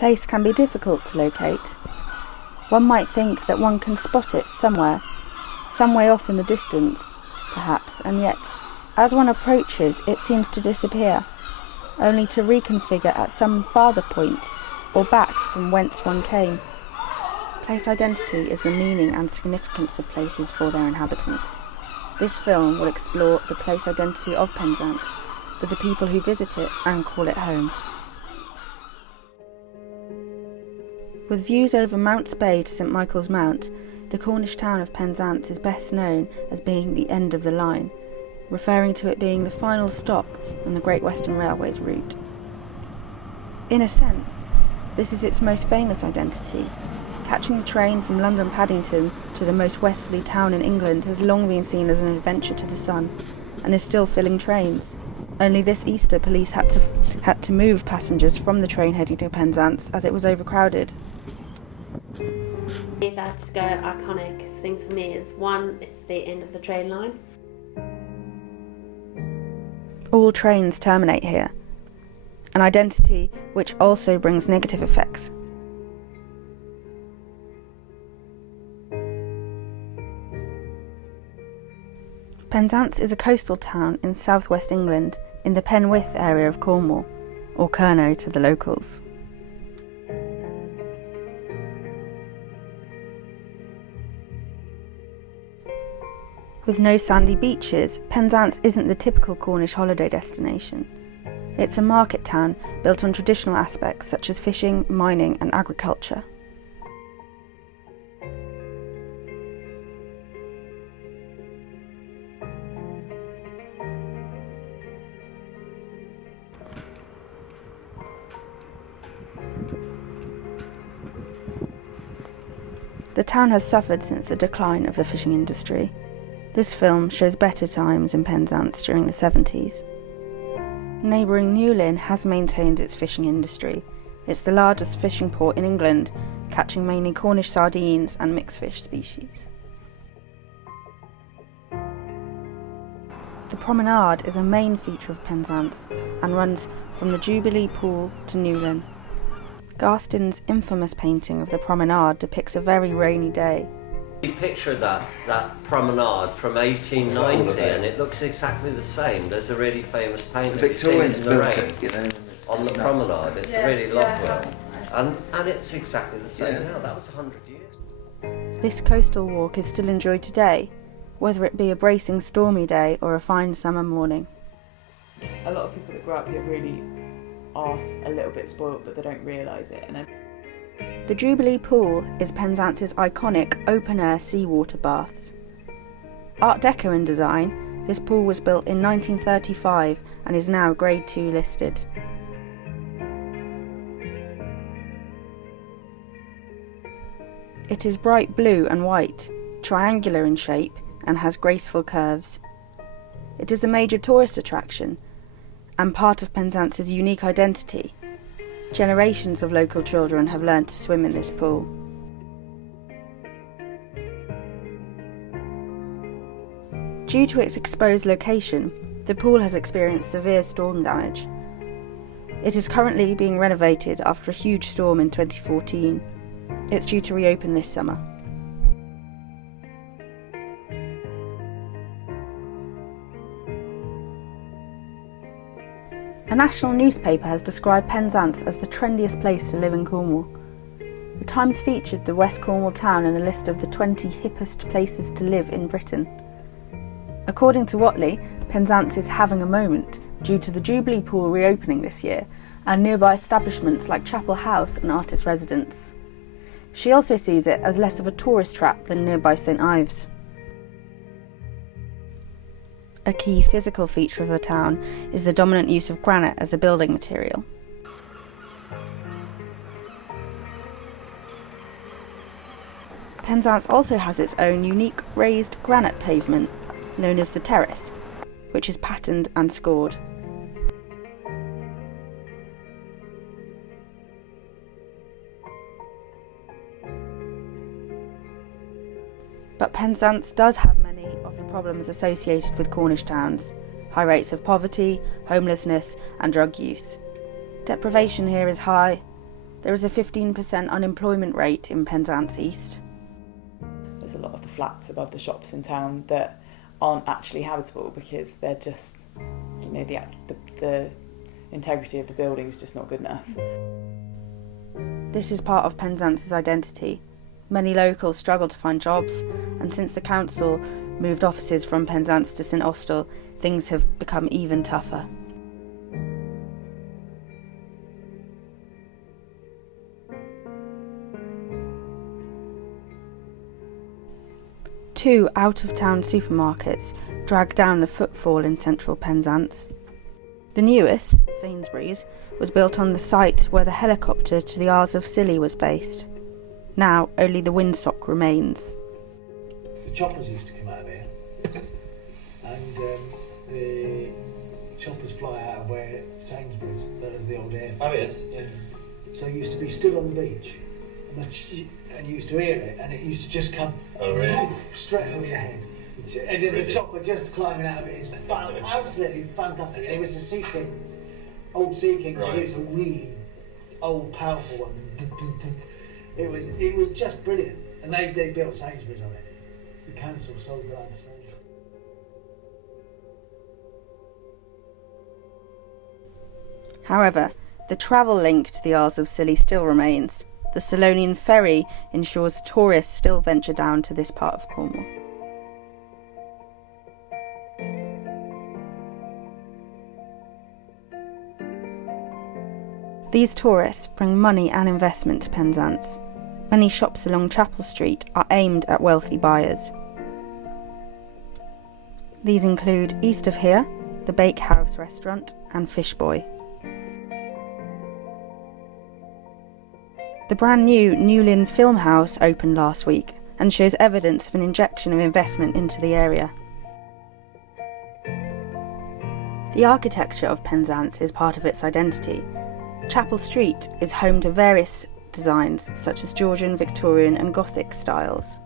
place can be difficult to locate. One might think that one can spot it somewhere, some way off in the distance, perhaps, and yet, as one approaches, it seems to disappear, only to reconfigure at some farther point, or back from whence one came. Place identity is the meaning and significance of places for their inhabitants. This film will explore the place identity of Penzance for the people who visit it and call it home. With views over Mount Spey to St Michael's Mount, the Cornish town of Penzance is best known as being the end of the line, referring to it being the final stop on the Great Western Railway's route. In a sense, this is its most famous identity. Catching the train from London Paddington to the most westerly town in England has long been seen as an adventure to the sun, and is still filling trains. Only this Easter, police had to move passengers from the train heading to Penzance as it was overcrowded. If I had to go iconic things for me is one, it's the end of the train line. All trains terminate here, an identity which also brings negative effects. Penzance is a coastal town in southwest England, in the Penwith area of Cornwall, or Kernow to the locals. With no sandy beaches, Penzance isn't the typical Cornish holiday destination. It's a market town built on traditional aspects such as fishing, mining and agriculture. The town has suffered since the decline of the fishing industry. This film shows better times in Penzance during the 70s. Neighbouring Newlyn has maintained its fishing industry. It's the largest fishing port in England, catching mainly Cornish sardines and mixed fish species. The promenade is a main feature of Penzance and runs from the Jubilee Pool to Newlyn. Garstin's infamous painting of the promenade depicts a very rainy day. You picture that promenade from 1890 and it looks exactly the same. There's a really famous painting. The Victorians built rain, it, on the promenade. It's really lovely. And it's exactly the same now. That was 100 years. This coastal walk is still enjoyed today, whether it be a bracing stormy day or a fine summer morning. A lot of people that grow up here really are a little bit spoiled, but they don't realise it. The Jubilee Pool is Penzance's iconic open-air seawater baths. Art Deco in design, this pool was built in 1935 and is now Grade 2 listed. It is bright blue and white, triangular in shape, and has graceful curves. It is a major tourist attraction and part of Penzance's unique identity. Generations of local children have learned to swim in this pool. Due to its exposed location, the pool has experienced severe storm damage. It is currently being renovated after a huge storm in 2014. It's due to reopen this summer. A national newspaper has described Penzance as the trendiest place to live in Cornwall. The Times featured the West Cornwall town in a list of the 20 hippest places to live in Britain. According to Watley, Penzance is having a moment due to the Jubilee Pool reopening this year and nearby establishments like Chapel House and Artist Residence. She also sees it as less of a tourist trap than nearby St Ives. A key physical feature of the town is the dominant use of granite as a building material. Penzance also has its own unique raised granite pavement, known as the terrace, which is patterned and scored. But Penzance does have many of the problems associated with Cornish towns: high rates of poverty, homelessness and drug use. Deprivation here is high. There is a 15% unemployment rate in Penzance East. There's a lot of the flats above the shops in town that aren't actually habitable because they're just, the integrity of the building is just not good enough. This is part of Penzance's identity. Many locals struggle to find jobs, and since the council moved offices from Penzance to St Austell, things have become even tougher. Two out-of-town supermarkets drag down the footfall in central Penzance. The newest, Sainsbury's, was built on the site where the helicopter to the Isles of Scilly was based. Now only the windsock remains. The choppers used to come out of here, and the choppers fly out of where Sainsbury's, that was the old airfield. Oh yes, yeah. So it used to be stood on the beach, and you used to hear it, and it used to just come straight over your head. And then the chopper just climbing out of it is absolutely fantastic. And it was a Sea King, old Sea King, so it was a really old, powerful one. It was just brilliant, and they built Sainsbury's on it. The council sold the land to Sainsbury's. However, the travel link to the Isles of Scilly still remains. The Selonian ferry ensures tourists still venture down to this part of Cornwall. These tourists bring money and investment to Penzance. Many shops along Chapel Street are aimed at wealthy buyers. These include east of here, the Bakehouse restaurant and Fish Boy. The brand new Newlyn Film House opened last week and shows evidence of an injection of investment into the area. The architecture of Penzance is part of its identity. Chapel Street is home to various designs such as Georgian, Victorian and Gothic styles.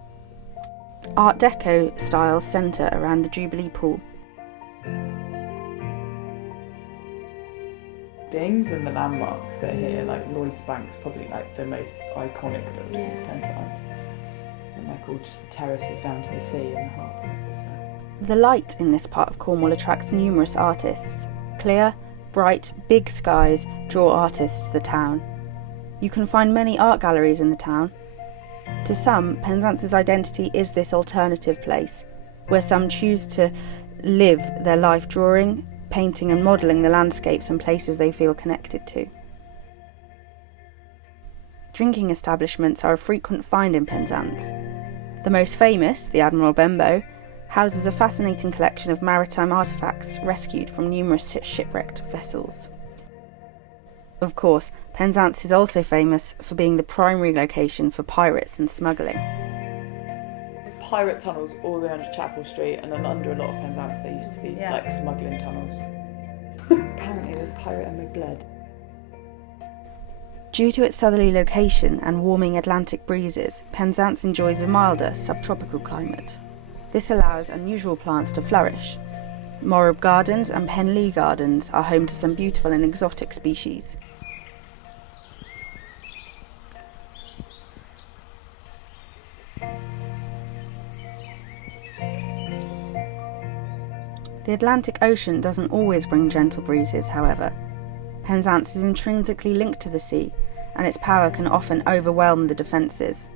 Art Deco styles centre around the Jubilee Pool. Buildings and the landmarks that are here, like Lloyd's Bank's probably like the most iconic building in Penzance. And they're called just the terraces down to the sea and the harbour. The light in this part of Cornwall attracts numerous artists. Clear, bright, big skies draw artists to the town. You can find many art galleries in the town. To some, Penzance's identity is this alternative place, where some choose to live their life drawing, painting and modelling the landscapes and places they feel connected to. Drinking establishments are a frequent find in Penzance. The most famous, the Admiral Benbow, houses a fascinating collection of maritime artefacts rescued from numerous shipwrecked vessels. Of course, Penzance is also famous for being the primary location for pirates and smuggling. Pirate tunnels all the way under Chapel Street, and then under a lot of Penzance there used to be like smuggling tunnels. Apparently there's pirate in my blood. Due to its southerly location and warming Atlantic breezes, Penzance enjoys a milder subtropical climate. This allows unusual plants to flourish. Morab Gardens and Penlee Gardens are home to some beautiful and exotic species. The Atlantic Ocean doesn't always bring gentle breezes, however. Penzance is intrinsically linked to the sea, and its power can often overwhelm the defences.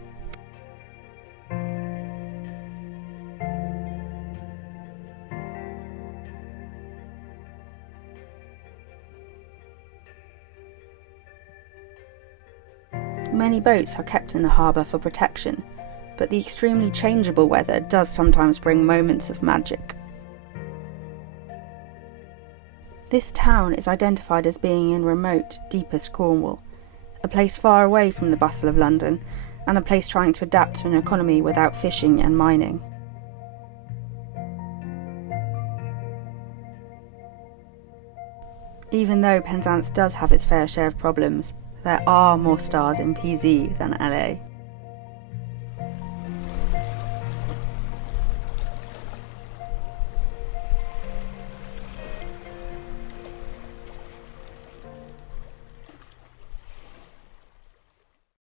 Many boats are kept in the harbour for protection, but the extremely changeable weather does sometimes bring moments of magic. This town is identified as being in remote, deepest Cornwall, a place far away from the bustle of London, and a place trying to adapt to an economy without fishing and mining. Even though Penzance does have its fair share of problems, there are more stars in PZ than LA.